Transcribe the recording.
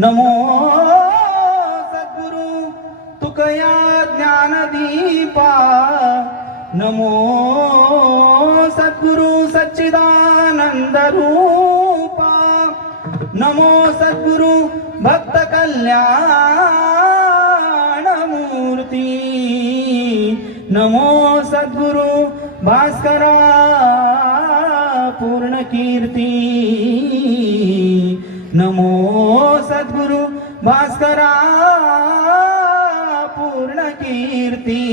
नमो सद्गुरु तुकया ज्ञानदीपा, नमो सद्गुरु सच्चिदानंद रूपा, नमो सद्गुरु भक्त कल्याण मूर्ती, नमो सद्गुरु भास्करा पूर्ण कीर्ती, नमो सद्गुरु भास्करा पूर्ण कीर्ती।